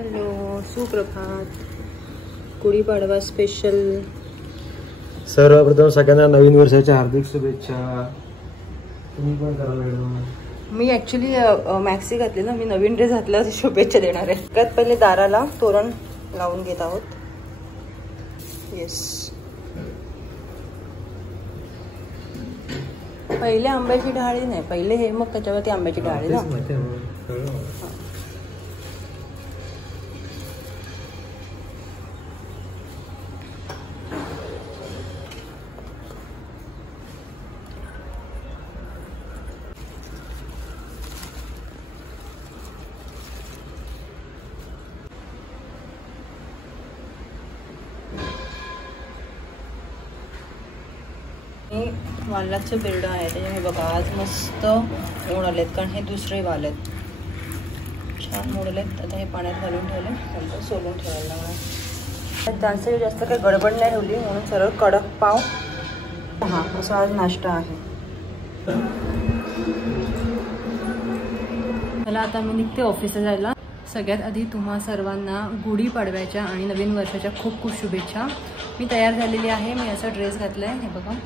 Hello, सुप्रभात. Gudi Padwa special. सर्वप्रथम सगळ्यांना नवीन वर्षाच्या हार्दिक शुभेच्छा. तुम्ही पण करा मॅडम. मी ॲक्च्युली मॅक्सी घातली ना, मी नवीन ड्रेस घातला, शुभेच्छा देणार आहे. त्यात पहिले दाराला तोरण लावून घेत आहोत. येस, पहिले आंब्याची डहाळी नाही, पहिले हे, मग त्याच्यावरती आंब्याची डहाळी ना. वालाचे बिरडं आहे ते, हे बघा आज मस्त मोड आलेत, कारण हे दुसरे वाल आहेत. छान मोडलेत. आता हे पाण्यात घालून ठेवले, नंतर सोलून ठेवायला लागणार. त्याचे जास्त काही गडबड नाही ठेवली, म्हणून सरळ कडक पाव. हां, असा आज नाश्ता आहे. मला आता मी निघते ऑफिसला जायला. सगळ्यात आधी तुम्हा सर्वांना गुढीपाडव्याच्या आणि नवीन वर्षाच्या खूप खूप शुभेच्छा. मी तयार झालेली आहे. मी असा ड्रेस घातला आहे, हे बघा.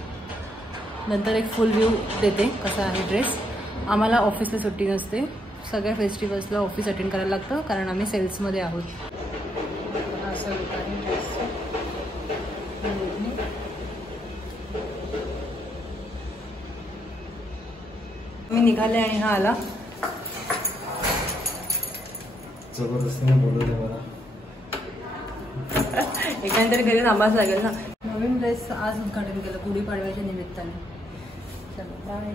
नंतर एक फुल व्ह्यू देते कसा आहे ड्रेस. आम्हाला ऑफिसला सुट्टी नसते, सगळ्या फेस्टिवल्सला ऑफिस अटेंड करायला लागतं, कारण आम्ही सेल्समध्ये आहोत. असं मी निघाले आणि हा आला. जबरदस्तीने बोलवलं मला. याच्यानंतर गेले थांबाच लागेल ना. नवीन ड्रेस आज उद्घाटन केलं गुढीपाडव्याच्या निमित्ताने. चलो बाय.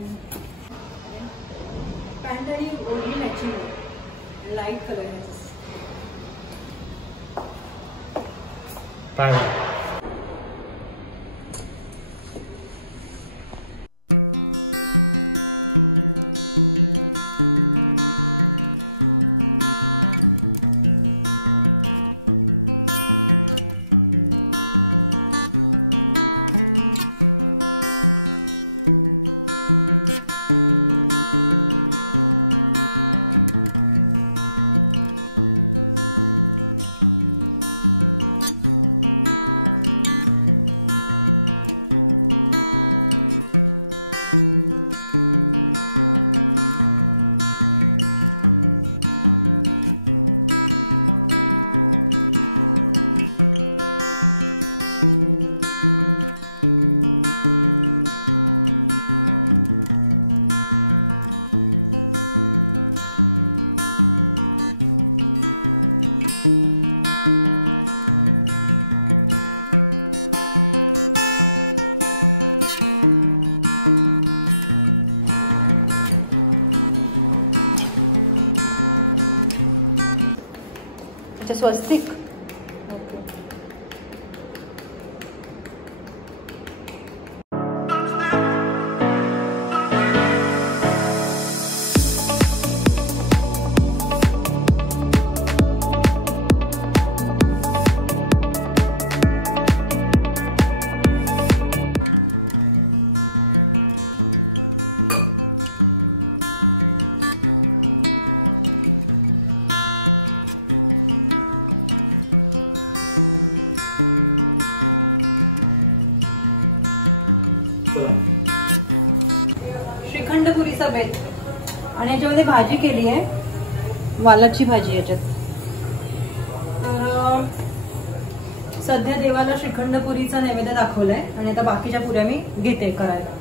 पॅन्ट आणि ओढणी मॅचिंग आहे, लाईट कलर आहे. स्वस्तिक. श्रीखंडपुरीचा बेत आणि याच्यामध्ये भाजी केली आहे, वालाची भाजी याच्यात. तर सध्या देवाला श्रीखंडपुरीचा नैवेद्य दाखवलाय आणि आता बाकीच्या पुऱ्या मी घेते करायला.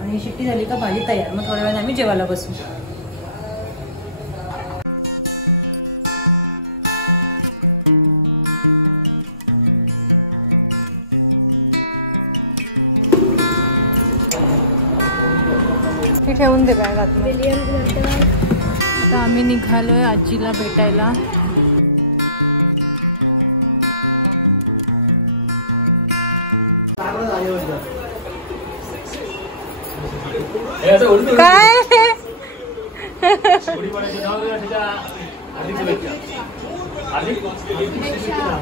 आणि शिट्टी झाली का भाजी तयार. मग थोड्या वेळाने आम्ही जेवायला बसू. ठेवून दे बाळा. तर आम्ही निघालोय आजीला भेटायला. काय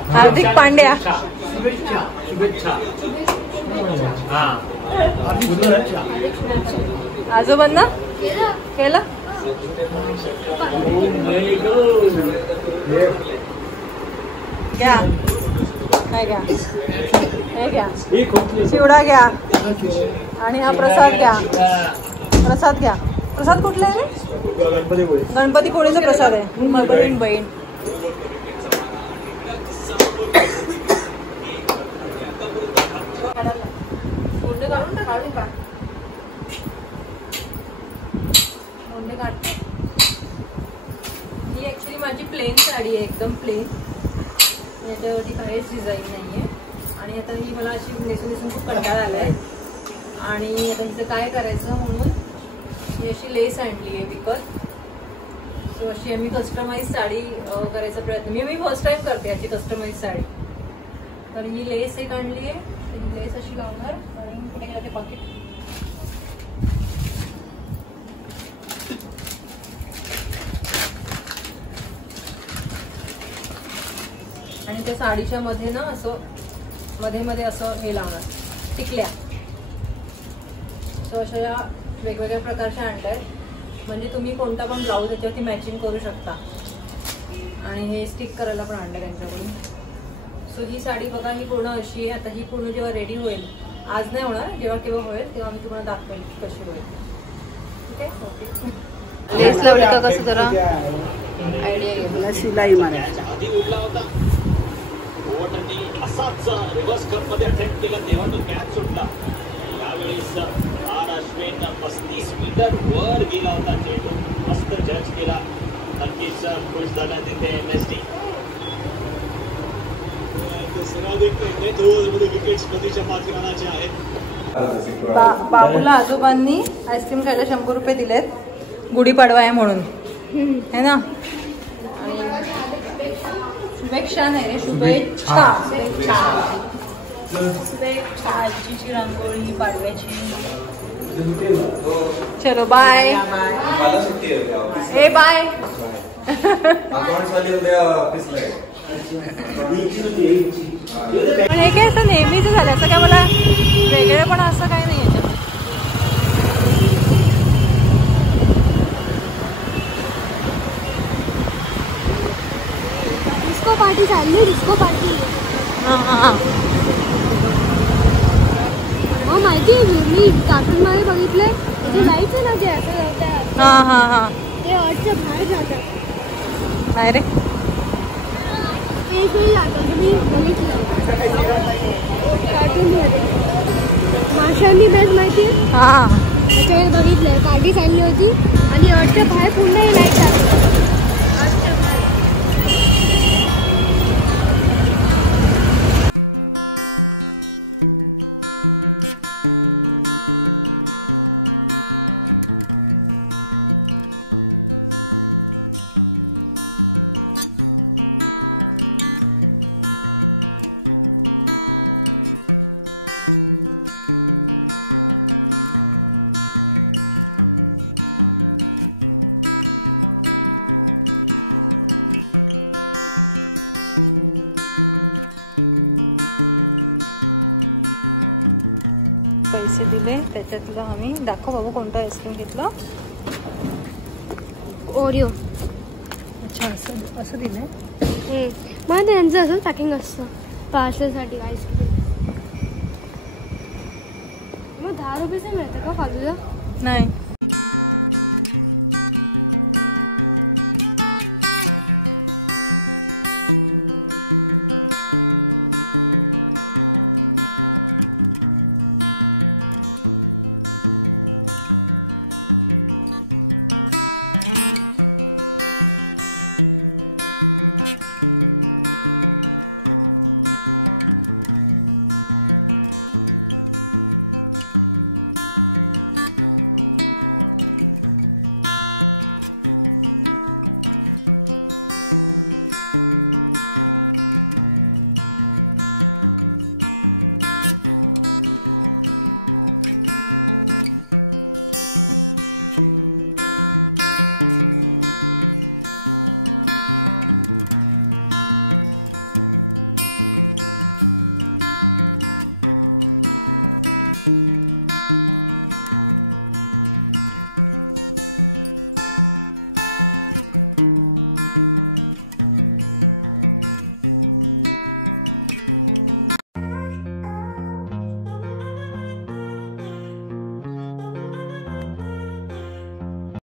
हार्दिक पांड्या. आजोबांना केलं घ्या, काय घ्या, हे घ्या, चिवडा घ्या आणि हा प्रसाद घ्या. प्रसाद घ्या. प्रसाद कुठला आहे रे? गणपतीपुळेचा प्रसाद आहे. बहीण बहीण काढून का मोंडे काढ. ही ॲक्च्युली माझी प्लेन साडी आहे, एकदम प्लेन. याच्यावरती काहीच डिझाईन नाही आहे. आणि आता ही मला अशी नेसून खूप कंटाळा आला आहे. आणि आता हिचं काय करायचं म्हणून ही अशी लेस आणली आहे विकत. सो अशी आम्ही कस्टमाइज साडी करायचा प्रयत्न मी फर्स्ट टाइम करते याची कस्टमाइज साडी. तर ही लेस एक आणली आहे. ही लेस अशी लावणार आणि कुठे गेलं ते पाकिट. आणि त्या साडीच्या मध्ये ना असं मध्ये मध्ये असं हे लावणार टिकल्या. सो अशा या वेगवेगळ्या प्रकारच्या आणल्या आहेत. म्हणजे तुम्ही कोणता पण ब्लाऊज त्याच्यावरती मॅचिंग करू शकता. आणि हे स्टिक करायला पण आणलं त्यांच्याकडून. सो ही साडी बघा, ही पूर्ण अशी आहे. आता ही पूर्ण जेव्हा रेडी होईल, आज नाही होणार, जेव्हा केव्हा होईल तेव्हा मी तुम्हाला दाखवेल कशी होईल. ठीक आहे. ओके. यासला बघा कसं जरा आयडिया शिलाई मारायची. असाच रिव्हर्स कप मध्ये अटेम्प्ट केला तेव्हा तो कॅच सुटला. यावेळेस अश्विन 35 मीटर वर गेला होता चेंडू. मस्त जज केला. नक्कीच खुश झाला तिथे MSD. सर्वाधिक नेट ओव्हरमध्ये विकेट्स मोदीच्या 5 रनाचे आहेत. बाबूला आजोबांनी आईस्क्रीम खायला 100 रुपये दिलेत गुढीपाडवा आहे म्हणून, है ना. शुभेच्छा नाही रे, शुभेच्छा. शुभेच्छा रांगोळी पाडव्याची. चलो बाय. मला सुट्टी होते ऑफिस. हे बाय. अकाउंट्स वाले उद्या ऑफिसला आहे. हे काय असं नेहमीच झालं, असं काय मला वेगळं पण असं काय नाही याच्यात. डिस्को पार्टी चालली. Disco party. हो माहिती आहे, मी कार्टून मध्ये बघितलं. त्याचे लाईट्स आहे ना जे असं करतात, ते अटच्या बाहेर जातात. काय रे स्पेस मध्ये जातात. तुम्ही बघितलं कार्टून मध्ये. माशांनी बेस्ट माहिती आहे. त्याच्यावर बघितलंय. पार्टी चालली होती आणि अटच्या बाहेर पुन्हा लाईट जातात. दाखव बाबू कोणतं आईस्क्रीम घेतलं. ओरिओ. अच्छा असं असं दिलं. मग त्यांचं असं पॅकिंग असतं पार्सलसाठी आईस्क्रीम. मग 10 रुपयाचं मिळतं का फालूदा? नाही.